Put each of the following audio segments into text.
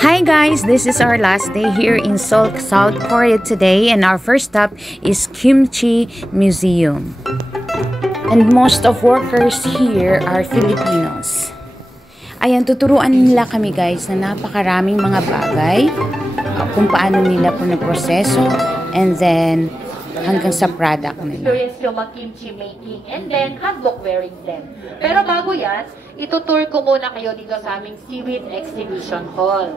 Hi guys, this is our last day here in Seoul, South Korea today, and our first stop is Kimchi Museum. And most of workers here are Filipinos. Ayan, tuturuan nila kami guys na napakaraming mga bagay kung paano nila po na-proseso and then hanggang sa product nila. Experience yung mag-kimchi making and then handbook wearing them. Pero bago yan, itutour ko muna kayo dito sa aming Seaweed Exhibition Hall.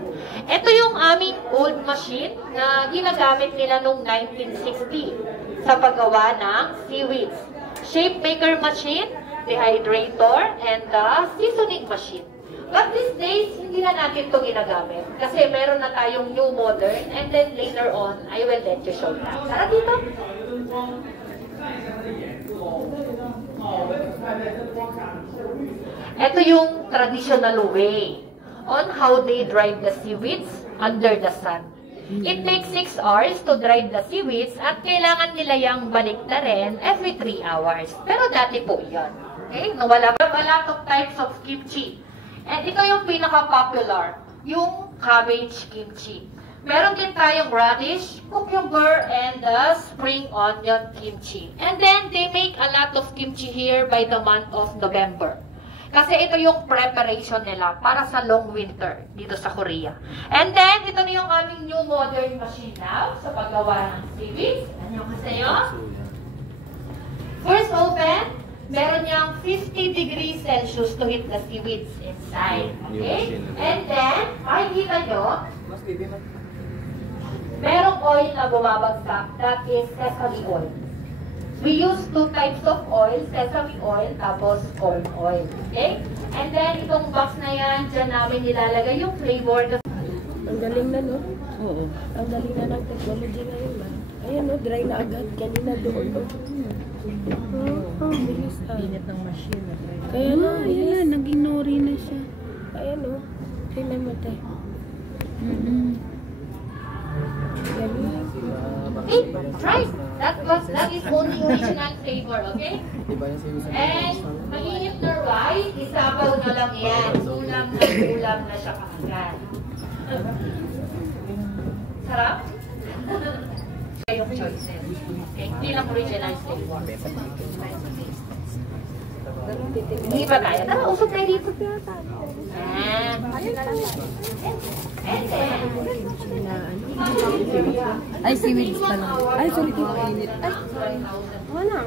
Ito yung aming old machine na ginagamit nila noong 1960 sa paggawa ng seaweeds. Shape maker machine, dehydrator, and the seasoning machine. But these days, hindi na natin ito ginagamit. Kasi meron na tayong new modern, and then later on, I will let you show that. Tara dito! Ito yung traditional way on how they dry the seaweeds under the sun. It takes 6 hours to dry the seaweeds at kailangan nila yung baliktarin every 3 hours. Pero dati po yun. Okay? Nawala pa a lot of types of kimchi. And ito yung pinaka-popular, yung cabbage kimchi. Meron din tayong radish, cucumber, and the spring onion kimchi. And then, they make a lot of kimchi here by the month of November. Kasi ito yung preparation nila para sa long winter dito sa Korea. And then, ito na yung aming new modern machine now sa paggawa ng seaweeds. Ano kasi yun? First open, meron niyang 50 degrees Celsius to heat the seaweeds inside. Okay? And then, makikita nyo, merong oil na bumabagsak. That is sesame oil. We use 2 types of oil, sesame oil, tapos corn oil. Okay? And then, itong box na yan, dyan namin nilalagay yung flavor. Ang galing na, no? Oo. Ang galing na ng technology ngayon, ba? Ayan, no? Dry na agad. Kanina doon, no? Bilis, Binit ng machine. Kaya na, Ayan na, nag-ignore na siya. Ayan, no? Tingnan mo, te. Galing. Okay? Right? That is only original flavor, okay? And mainit na rice, isabaw na lang yan. Ulam na siya kaagad. Sarap? Yung choices. Okay? Hindi lang original flavor. Hindi pa tayo. Tara, usok tayo dito. And then, Ay, seaweeds pa lang. Ay, sorry ko. Ay, wala.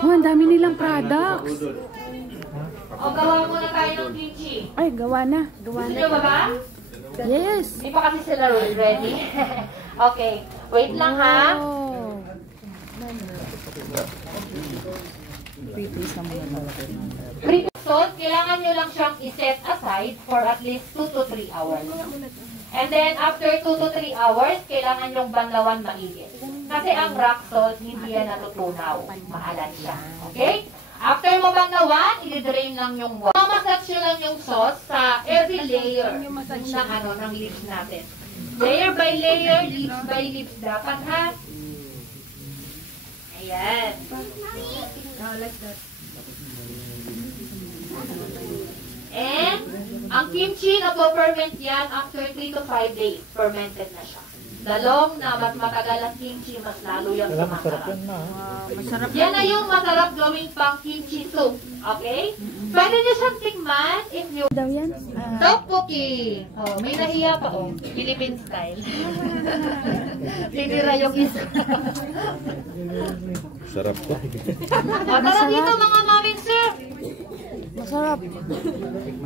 Oh, ang dami nilang products. o gawa muna tayo ng kimchi. Ay, gawa na. Gusto nyo ba ba? Yes. Hindi pa kasi sila ready. Okay. Wait lang ha. Oh. Pre-cooked salt, kailangan nyo lang siyang iset aside for at least 2 to 3 hours. And then, after 2 to 3 hours, kailangan yung banlawan mainit. Kasi ang rock salt, hindi yan natutunaw. Maalan siya. Okay? After mo banlawan, i-drain lang yung water. Mamasage nyo lang yung sauce sa every layer ng leaves natin. Layer by layer, leaves by leaves dapat ha. Ayan. And, ang kimchi na po-ferment yan after 3 to 5 days. Fermented na siya. Dalong na mas matagal ang kimchi, mas lalo yung sumasarap. Yan na yung masarap gawing pang kimchi soup. Okay? Pwede nyo siyang tikman if you... Daw yan? Tteokbokki. Oh, may nahiya pa oh. Philippine style. Tinira yung isa. Sarap to. Tara dito mga mamin sir. Masarap.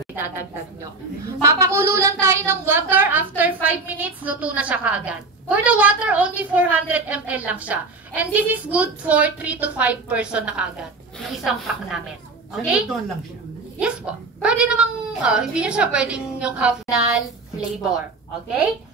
Itatagtag nyo. Papakulo lang tayo ng water. After 5 minutes, luto na siya kaagad. For the water, only 400 ml lang siya. And this is good for 3 to 5 person na kaagad. Yung isang pack namin. Okay? lang siya. Yes po. Pwede namang, hindi nyo siya pwedeng yung half-nal flavor. Okay?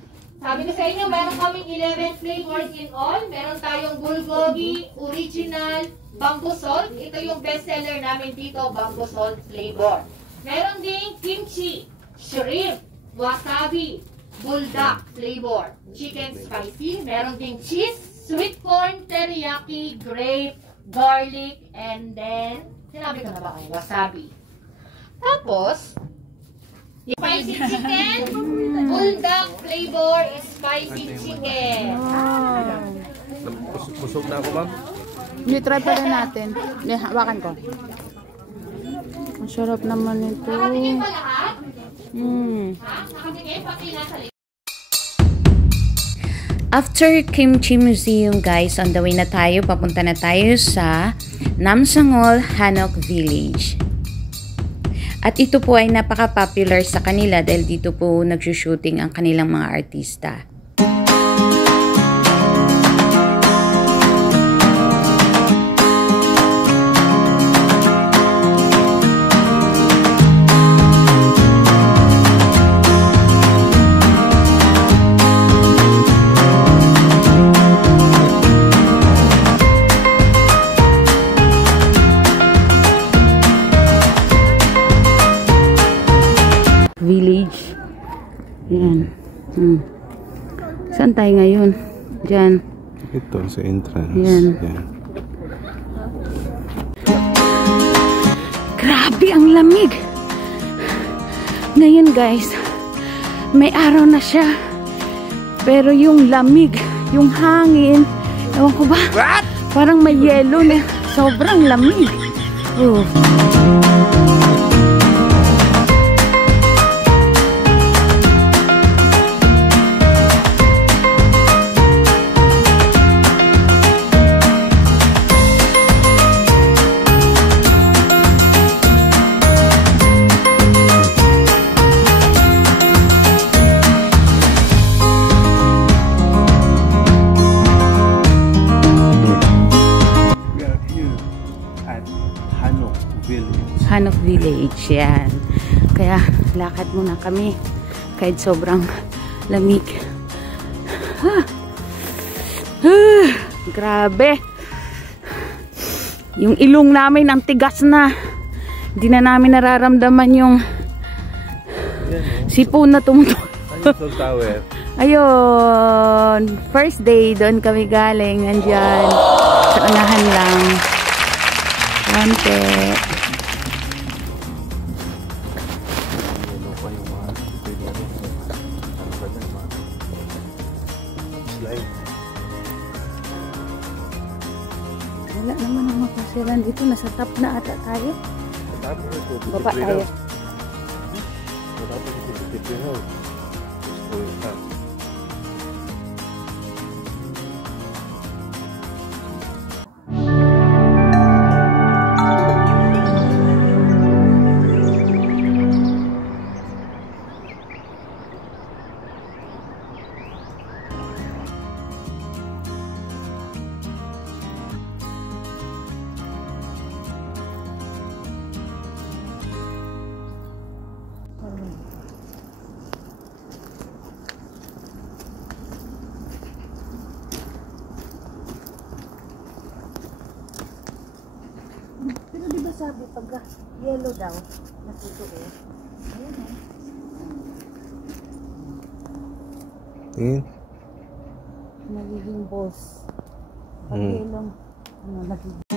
Sabi ko sa inyo, meron kaming 11 flavors in all. Meron tayong bulgogi, original, bamboo salt. Ito yung best seller namin dito, bamboo salt flavor. Meron ding kimchi, shrimp, wasabi, buldak flavor, chicken spicy. Meron ding cheese, sweet corn, teriyaki, grape, garlic, and then, sinabi ko na ba kayo? Wasabi. Tapos, spicy chicken, bulldog flavor is spicy chicken. Busog na ako, ma'am. Hindi, try pa rin natin. Hindi, hawakan ko. Masarap naman ito. Nakatingin pa lahat? Ha? Nakatingin? Pati nasa list. After Kimchi Museum, guys, on the way na tayo, papunta na tayo sa Namsangol Hanok Village. At ito po ay napaka-popular sa kanila dahil dito po nagsushooting ang kanilang mga artista. Village. Yan. Saan tayo ngayon? Diyan. Ito sa entrance. Yan. Yan. Grabe ang lamig. Ngayon guys, may araw na siya. Pero yung lamig, yung hangin, ewan ko ba? What? Parang may yelo na. Sobrang lamig. Oh. Hanok Village, yan. Kaya lakad muna kami kahit sobrang lamig. Grabe. Yung ilong namin ang tigas na. Hindi na namin nararamdaman yung sipon na tumutok. Ayun. First day, doon kami galing. Andyan. Sa unahan lang. Konti. Wala naman ang makasiran dito. Nasa top na ata tayo. Baba tayo. Pero di ba sabi pag yellow daw, natutuo? Ayun eh. Nagiging boss. Pag yellow, nagiging...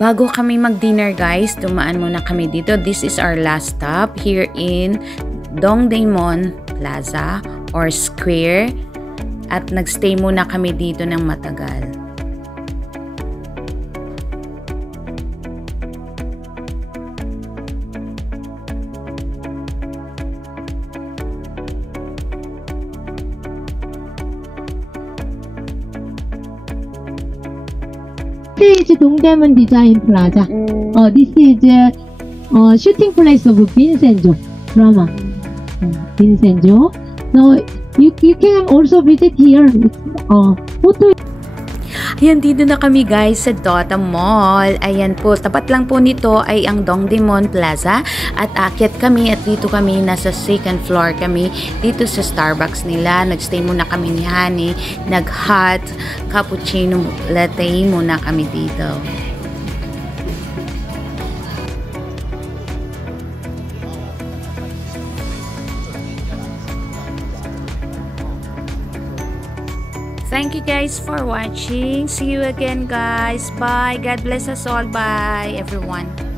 Bago kami mag-dinner guys, dumaan muna kami dito. This is our last stop here in Dongdaemun Plaza or Square. At nagstay muna kami dito ng matagal. is Dongdaemun Design Plaza. This is shooting place of Vincenzo drama. Vincenzo. So you can also visit here. Photo. Ayan, dito na kami guys sa Dota Mall. Ayan po, tapat lang po nito ay ang Dongdaemun Plaza. At aakyat kami at dito kami, nasa second floor kami. Dito sa Starbucks nila. Nagstay muna kami ni Honey. Nag-hot cappuccino latte muna kami dito. Thank you guys for watching. See you again guys. Bye. God bless us all. Bye everyone.